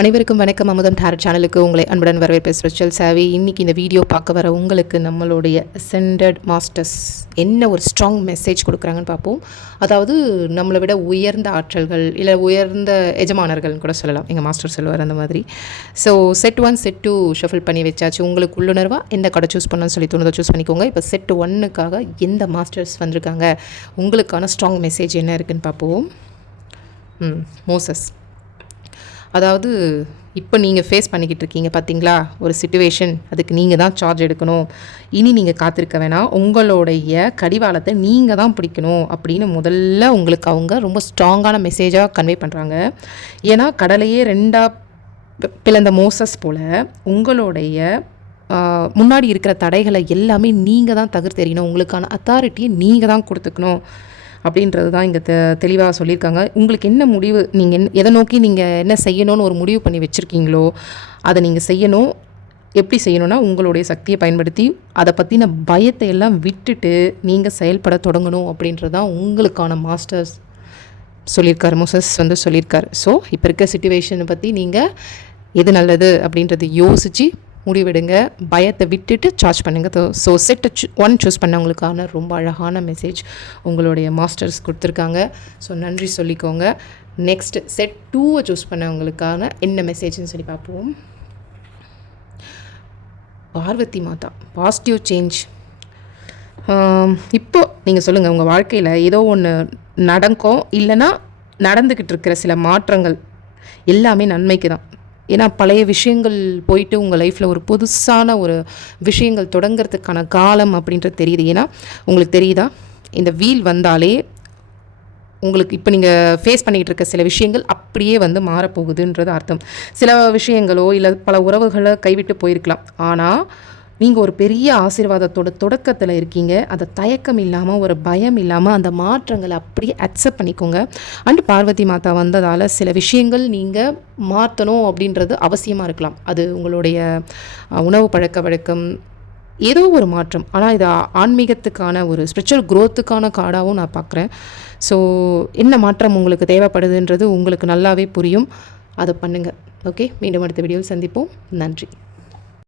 அனைவருக்கும் வணக்கம். அமுதம் டேரட் சேனலுக்கு உங்களை அன்புடன் வரவேற்பேன். ஸ்பிரிச்சுவல் சாவி. இன்றைக்கி இந்த வீடியோ பார்க்க வர உங்களுக்கு நம்மளுடைய அசெண்டட் மாஸ்டர்ஸ் என்ன ஒரு ஸ்ட்ராங் மெசேஜ் கொடுக்குறாங்கன்னு பார்ப்போம். அதாவது நம்மளை விட உயர்ந்த ஆற்றல்கள் இல்லை உயர்ந்த எஜமானர்கள்னு கூட சொல்லலாம், எங்கள் மாஸ்டர் சொல்லுவார் அந்த மாதிரி. ஸோ செட் 1 செட் 2 ஷஃபில் பண்ணி வச்சாச்சு. உங்களுக்கு உள்ளுணர்வாக எந்த கடை சூஸ் பண்ணணும்னு சொல்லி தோணுதோ சூஸ் பண்ணிக்கோங்க. இப்போ செட் 1க்காக எந்த மாஸ்டர்ஸ் வந்திருக்காங்க, உங்களுக்கான ஸ்ட்ராங் மெசேஜ் என்ன இருக்குதுன்னு பார்ப்போம். மோசஸ். அதாவது இப்போ நீங்கள் ஃபேஸ் பண்ணிக்கிட்டு இருக்கீங்க பார்த்தீங்களா ஒரு சிச்சுவேஷன், அதுக்கு நீங்கள் தான் சார்ஜ் எடுக்கணும். இனி நீங்கள் காத்திருக்க வேணாம், உங்களுடைய கடிவாளத்தை நீங்கள் தான் பிடிக்கணும் அப்படின்னு முதல்ல உங்களுக்கு அவங்க ரொம்ப ஸ்ட்ராங்கான மெசேஜாக கன்வே பண்ணுறாங்க. ஏன்னா கடலையே ரெண்டாக பிளந்த மோசஸ் போல் உங்களுடைய முன்னாடி இருக்கிற தடைகளை எல்லாமே நீங்கள் தான் தகர்த்தெறியணும், உங்களுக்கான அத்தாரிட்டியை நீங்கள் தான் கொடுத்துக்கணும் அப்படின்றது தான் இங்கே தெளிவாக சொல்லியிருக்காங்க. உங்களுக்கு என்ன முடிவு, நீங்கள் எதை நோக்கி நீங்கள் என்ன செய்யணும்னு ஒரு முடிவு பண்ணி வச்சுருக்கீங்களோ அதை நீங்கள் செய்யணும். எப்படி செய்யணும்னா உங்களுடைய சக்தியை பயன்படுத்தி அதை பற்றின பயத்தை எல்லாம் விட்டுட்டு நீங்கள் செயல்பட தொடங்கணும் அப்படின்றது தான் உங்களுக்கான மாஸ்டர்ஸ் சொல்லியிருக்காரு, மோசஸ் சொல்லியிருக்காரு. ஸோ இப்போ இருக்க சிச்சுவேஷனை பற்றி நீங்கள் எது நல்லது அப்படின்றத யோசித்து முடிவெடுங்க, பயத்தை விட்டுட்டு சார்ஜ் பண்ணுங்கள். ஸோ செட் 1 சூஸ் பண்ணவங்களுக்கான ரொம்ப அழகான மெசேஜ் உங்களுடைய மாஸ்டர்ஸ் கொடுத்துருக்காங்க. ஸோ நன்றி சொல்லிக்கோங்க. நெக்ஸ்ட் செட் 2 சூஸ் பண்ணவங்களுக்கான என்ன மெசேஜ்னு சொல்லி பார்ப்போம். பார்வதி மாதா, பாசிட்டிவ் சேஞ்ச். இப்போ நீங்கள் சொல்லுங்கள், உங்கள் வாழ்க்கையில் ஏதோ ஒன்று நடக்கும், இல்லைன்னா நடந்துக்கிட்டு இருக்கிற சில மாற்றங்கள் எல்லாமே நன்மைக்கு தான். ஏன்னா பழைய விஷயங்கள் போயிட்டு உங்கள் லைஃப்பில் ஒரு புதுசான ஒரு விஷயங்கள் தொடங்கிறதுக்கான காலம் அப்படின்றது தெரியுது. ஏன்னா உங்களுக்கு தெரியுதா, இந்த வீல் வந்தாலே உங்களுக்கு இப்போ நீங்கள் ஃபேஸ் பண்ணிக்கிட்டு இருக்க சில விஷயங்கள் அப்படியே மாறப்போகுதுன்றது அர்த்தம். சில விஷயங்களோ இல்லை பல உறவுகளை கைவிட்டு போயிருக்கலாம், ஆனால் நீங்கள் ஒரு பெரிய ஆசீர்வாதத்தோட தொடக்கத்தில் இருக்கீங்க. அதை தயக்கம் இல்லாமல் ஒரு பயம் இல்லாமல் அந்த மாற்றங்களை அப்படியே அக்செப்ட் பண்ணிக்கோங்க. அண்ட் பார்வதி மாதா வந்ததால் சில விஷயங்கள் நீங்கள் மாற்றணும் அப்படின்றது அவசியமாக இருக்கலாம். அது உங்களுடைய உணவு பழக்க வழக்கம், ஏதோ ஒரு மாற்றம். ஆனால் இது ஆன்மீகத்துக்கான ஒரு ஸ்பிரிச்சுவல் க்ரோத்துக்கான கார்டாகவும் நான் பார்க்குறேன். ஸோ என்ன மாற்றம் உங்களுக்கு தேவைப்படுதுன்றது உங்களுக்கு நல்லாவே புரியும். அதை பண்ணுங்கள். ஓகே, மீண்டும் அடுத்த வீடியோவில் சந்திப்போம். நன்றி.